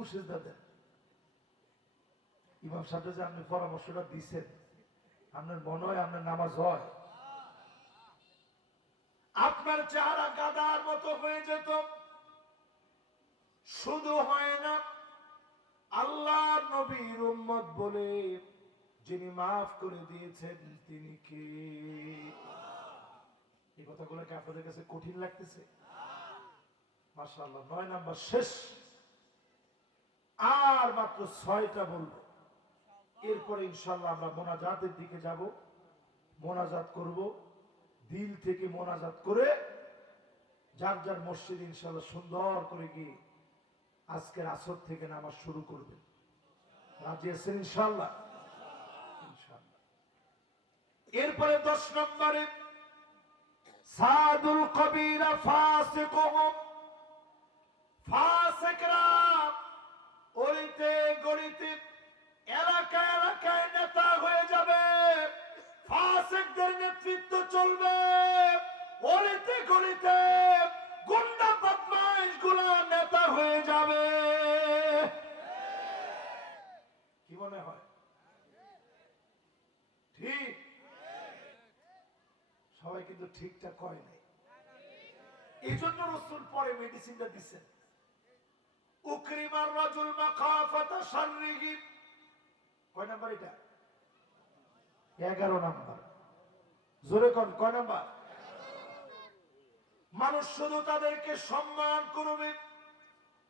রুকু সেজদা দেন। ইমাম সাহেব যে আপনি পরামর্শটা দিছেন, আপনার মনে হয় আপনার নামাজ হয়। আপনার চেহারা গাদার মতো হয়ে যেত। শুধু হয় না আল্লাহ নবীর উম্মত বলে যিনি মাফ করে দিয়েছেন, তিনি কে? এই কথাগুলো কি আপনাদের কাছে কঠিন লাগতেছে? মাশাআল্লাহ, নয় নাম্বার শেষ। আর মাত্র ছয়টা বলব। এরপরে ইনশাল্লাহ আমরা মোনাজাতের দিকে যাব। মোনাজাত করব। দিল থেকে মোনাজাত করে যার যার মসজিদ ইনশাল্লাহ সুন্দর করে গিয়ে আজকের আসর থেকে নামাজ শুরু করবে। রাজি আছেন ইনশাল্লাহ? এরপরে দশ নম্বরে, সাদুল কবিরা ফাসিকুহুম। ফাসিকরা অলিতে গলিতে এলাকায় এলাকায় নেতা হয়ে যাবে। ফাসিকদের নেতৃত্ব চলবে। অলিতে গলিতে গুন্ডা বদমাইশগুলা নেতা হয়ে যাবে। কি মনে হয়? ঠিক? সবাই কিন্তু ঠিকঠাক কয় নাই। এই জন্য রসুল পরে মেডিসিনটা দিচ্ছেন মানুষ শুধু তাদেরকে সম্মান করবে,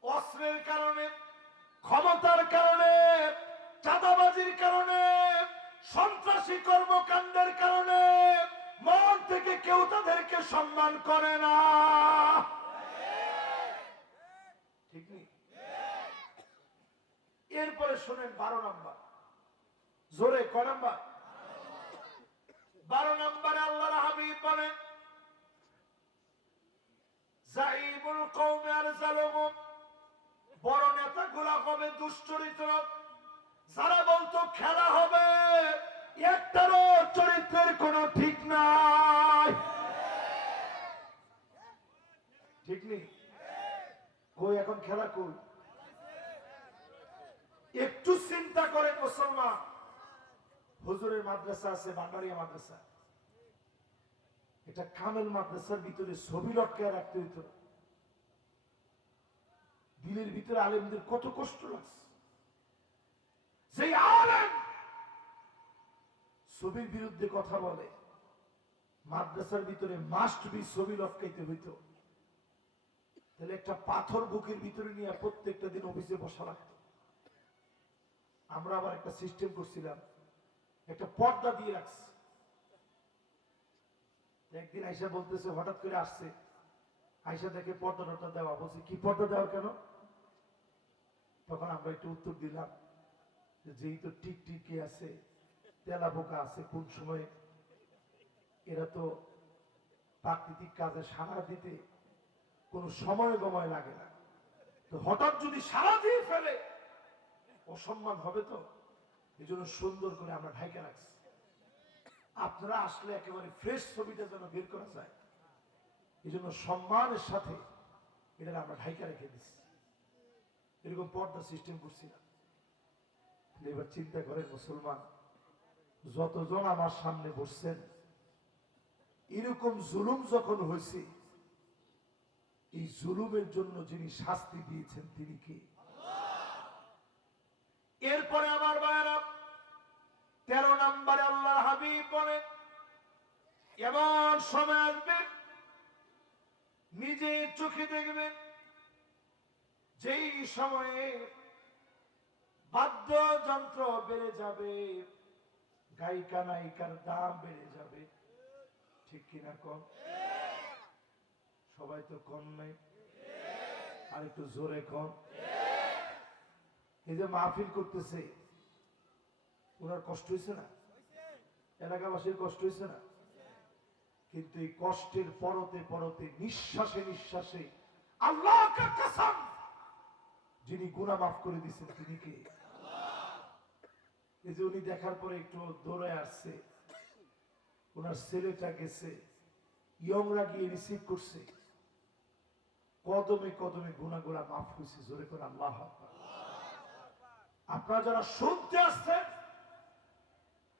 অস্ত্রের কারণে, ক্ষমতার কারণে, চাঁদাবাজির কারণে, সন্ত্রাসী কর্মকাণ্ডের কারণে, মন থেকে কেউ তাদেরকে সম্মান করে না। ঠিক নেই? এরপরে শোনেন বারো নাম্বার। জোরে ক নাম্বার? বারো নম্বরে আল্লাহর হাবিব বলেন বড় নেতাগুলা হবে দুশ্চরিত্র যারা বলতো খেলা হবে, একটারও চরিত্রের কোনো ঠিক নাই। ঠিক নেই? কই এখন খেলা কই একটু চিন্তা করেন মুসলমান। হুজুরের মাদ্রাসা আছে বান্ডারিয়া মাদ্রাসা। এটা কামেল মাদ্রাসার ভিতরে ছবি লটকায় রাখতে হইতো দিলের ভিতরে আলেমদের কত কষ্ট লাগছে। সেই আলেম ছবির বিরুদ্ধে কথা বলে, মাদ্রাসার ভিতরে মাস্ট বি ছবি লটকাইতে হইতো। তাহলে একটা পাথর বুকের ভিতরে নিয়ে প্রত্যেকটা দিন অফিসে বসা লাগতো। আমরা আবার একটা সিস্টেম করছিলাম। একটা পর্দা দিয়ে রাখছি। একদিন আইসা বলতেছে, হঠাৎ করে আসছে। আইসা দেখে পর্দা টর্দা দেওয়া। বলছে, কি পর্দা দেওয়ার কেন? তখন আমরা একটু উত্তর দিলাম যে যেই তো টিক টিকি আছে, তেলা বোকা আছে, কোন সময় এরা তো প্রাকৃতিক কাজে সারা দিতে কোনো সময় গময় লাগে না। তো হঠাৎ যদি সারা দিয়ে ফেলে অসম্মান হবে তো? এই জন্য সুন্দর করে আমরা ঢাইকা রাখছি। আপনারা আসলে একেবারে ফ্রেশ ছবিটা যেন বের করা যায়। এই জন্য সম্মানের সাথে এটা আমরা ঢাইকা রেখে দিচ্ছি। এরকম পর্দা সিস্টেম করছি না। এবার চিন্তা করেন মুসলমান, যতজন আমার সামনে বসছেন, এরকম জুলুম যখন হয়েছে, এই জুলুমের জন্য যিনি শাস্তি দিয়েছেন তিনি কে? এরপরে আমার ভাইয়েরা তেরো নম্বরে আল্লাহ হাবিব বলে, এমন সময় আসবে, নিজে চোখে দেখবেন যেই সময়ে বাদ্যযন্ত্র বেড়ে যাবে, গায়িকা নায়িকার দাম বেড়ে যাবে। ঠিক কিনা কম? সবাই তো কম নাই আর একটু জোরে কম? এই যে মাহফিল করতেছে, ওনার কষ্ট হয়েছে না? এলাকাবাসীর কষ্ট হয়েছে না? কিন্তু এই কষ্টের পরতে পরতে, নিঃশ্বাসে নিঃশ্বাসে আল্লাহ যিনি গুণা মাফ করে দিচ্ছেন তিনি কে? এই যে উনি দেখার পরে একটু দৌড়ে আসছে। ওনার ছেলেটা গেছে, ইয়ংরা গিয়ে রিসিভ করছে। কদমে কদমে গুণাগুলা মাফ হয়েছে জোরে করে আল্লাহ আকবার। আপনারা যারা শুনতে আসছেন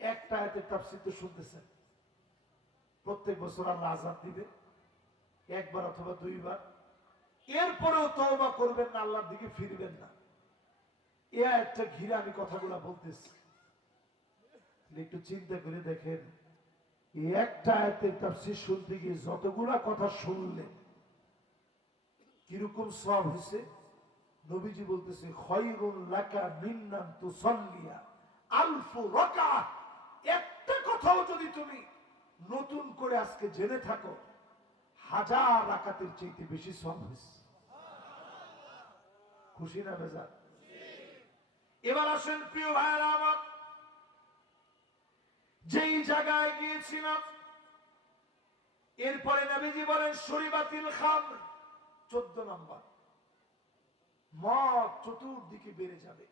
একটা আয়াতের তাফসীর তো শুনতেছেন। প্রত্যেক বছর আল্লাহ আজাদ দিবে, একবার অথবা দুইবার। এরপরেও তওবা করবেন না, আল্লাহর দিকে ফিরবেন না। এ আয়াতটা ঘিরে আমি কথাগুলো বলতেছি। একটু চিন্তা করে দেখেন একটা আয়াতের তাফসীর শুনতে গিয়ে যতগুলা কথা শুনলেন, কীরকম সব হয়েছে নবীজি বলতেছে একটা কথাও যদি তুমি নতুন করে আজকে জেনে থাকো, হাজার রাকাতের চাইতে বেশি সব হয়েছে। খুশি না বেজা এবার আসেন প্রিয় ভাইয়েরা আমার, যেই জায়গায় গিয়েছিলাম, এরপরে নবীজি বলেন, শরীবাতিল খাম চোদ্দ নম্বর। মদ চতুর্দিকে বেড়ে যাবে।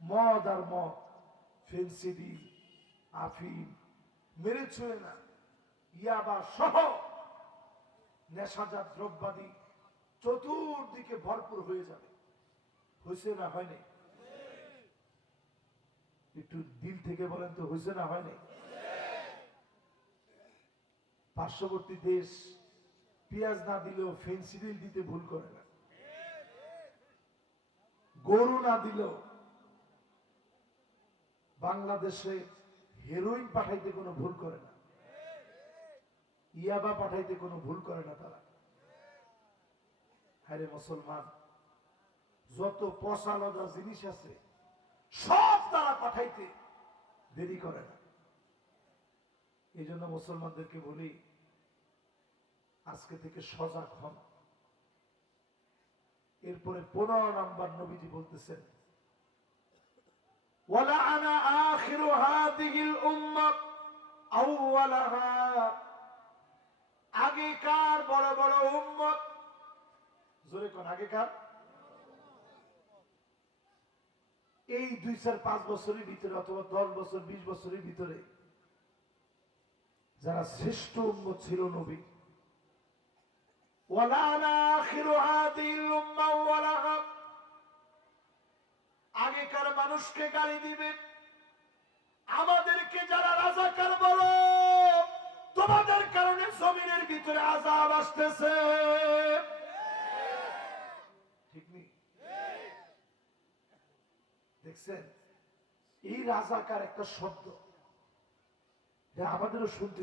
মদ আর মদ, ফেন্সিডিল, আফিম, মেরে ছুঁয়ে না। ইয়াবা সহ নেশাজাত দ্রব্যাদি চতুর্দিকে ভরপুর হয়ে যাবে। হয়েছে না হয়নি একটু দিল থেকে বলেন তো, হয়েছে না হয়নি পার্শ্ববর্তী দেশ পেঁয়াজ না দিলেও ফেন্সিডিল দিতে ভুল করে না। গরু না দিলেও বাংলাদেশে হেরোইন পাঠাইতে কোনো ভুল করে না। ইয়াবা পাঠাইতে কোনো ভুল করে না তারা। হ্যারে মুসলমান, যত পশালদা জিনিস আছে, সব তারা পাঠাইতে দেরি করে না। এই জন্য মুসলমানদেরকে বলি, আজকে থেকে সজাগ হন। এরপরে পনেরো নাম্বার নবীজি বলতেছেন আগেকার বড় বড় উম্মত? জোরে কোন আগেকার এই দুই চার পাঁচ বছরের ভিতরে অথবা দশ বছর, বিশ বছরের ভিতরে যারা শ্রেষ্ঠ উম্মত ছিল নবী, ওয়ালা আনা আখিরু হাদিল আগেকার মানুষকে গালি দিবে। আমাদেরকে যারা রাজাকার বলো, তোমাদের কারণে জমিনের ভিতরে আজাব আসতেছে। দেখছেন? এই রাজাকার একটা শব্দ। আমাদেরও শুনতে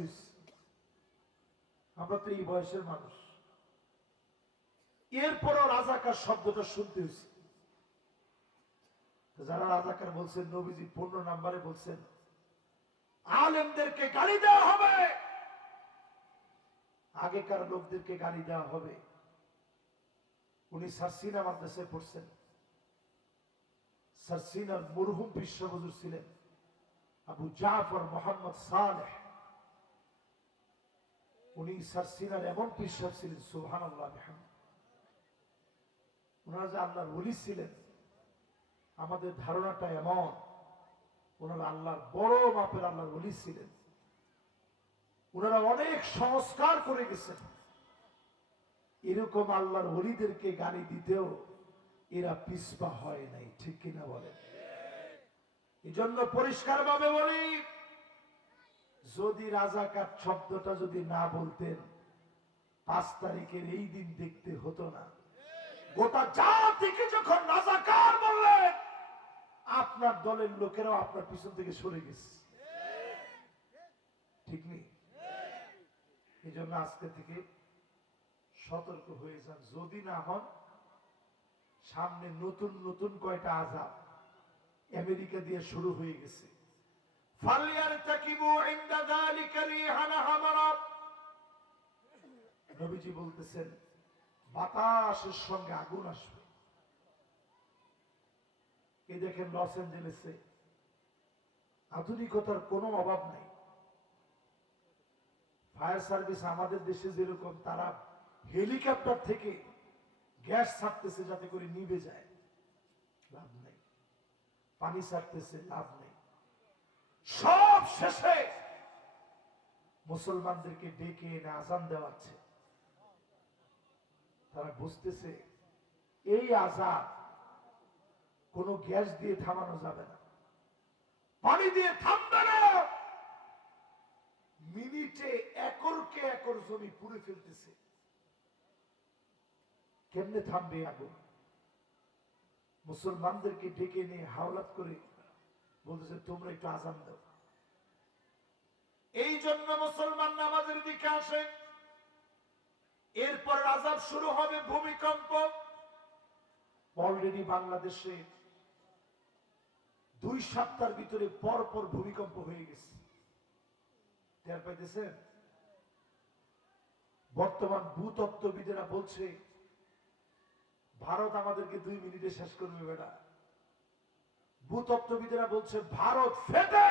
আমরা তো এই বয়সের মানুষ। এরপরও রাজাকার শব্দটা শুনতে হয়েছে যারা রাজাকার বলছেন, নবীজি পনেরো নাম্বারে বলছেন, আলেমদেরকে গালি দেওয়া হবে। আগেকার লোকদেরকে গালি দেওয়া হবে। উনি সারসিনা মাদ্রাসায় পড়ছেন। সারসিনার মরহুম বিশ্ববজুর ছিলেন। আবু জাফর মোহাম্মদ সালেহ। উনি সারসিনার এমন পিসাব ছিলেন সুহান আল্লাহ ওনারা যে আল্লাহর ছিলেন আমাদের ধারণাটা এমন, ওনারা আল্লাহর বড় মাপের আল্লাহর ওলি ছিলেন। ওনারা অনেক সংস্কার করে গেছেন। এরকম আল্লাহর ওলিদেরকে গালি দিতেও এরা পিসপা হয় নাই, ঠিক কিনা বলেন এই জন্য পরিষ্কার ভাবে বলি, যদি রাজাকার শব্দটা যদি না বলতেন, পাঁচ তারিখের এই দিন দেখতে হতো না। গোটা জাতিকে যখন রাজাকার বললেন আপনার দলের লোকেরাও আপনার পিছন থেকে সরে গেছে। ঠিক নেই? এই জন্য আজকে থেকে সতর্ক হয়ে যান। যদি না হন, সামনে নতুন নতুন কয়টা আজাব আমেরিকা দিয়ে শুরু হয়ে গেছে। নবীজি বলতেছেন, বাতাসের সঙ্গে আগুন আসবে। এই দেখেন লস অ্যাঞ্জেলেসে আধুনিকতার কোনো অভাব নাই। ফায়ার সার্ভিস আমাদের দেশে যেরকম, তারা হেলিকপ্টার থেকে গ্যাস ছাড়তেছে যাতে করে নিভে যায়। লাভ নেই। পানি ছাড়তেছে, লাভ নেই। সব শেষে মুসলমানদেরকে ডেকে এনে আজান দেওয়াচ্ছে। তারা বুঝতেছে, এই আজাদ কোনো গ্যাস দিয়ে থামানো যাবে না। পানি দিয়ে থামবে না। মিনিটে একরকে একর জমি পুড়ে ফেলতেছে। কেমনে থামবে আগুন? মুসলমানদেরকে ডেকে নিয়ে হাওলাত করে বলতেছে, তোমরা একটু আজান দাও। এই জন্য মুসলমান নামাজের দিকে আসে। এরপর আজাব শুরু হবে ভূমিকম্প। অলরেডি বাংলাদেশে দুই সপ্তাহের ভিতরে পর পর ভূমিকম্প হয়ে গেছে। টের পাইতেছেন? বর্তমান ভূতত্ত্ববিদেরা বলছে, ভারত আমাদেরকে দুই মিনিটে শেষ করবে বেটা ভূতত্ত্ববিদেরা বলছে, ভারত ফেটে!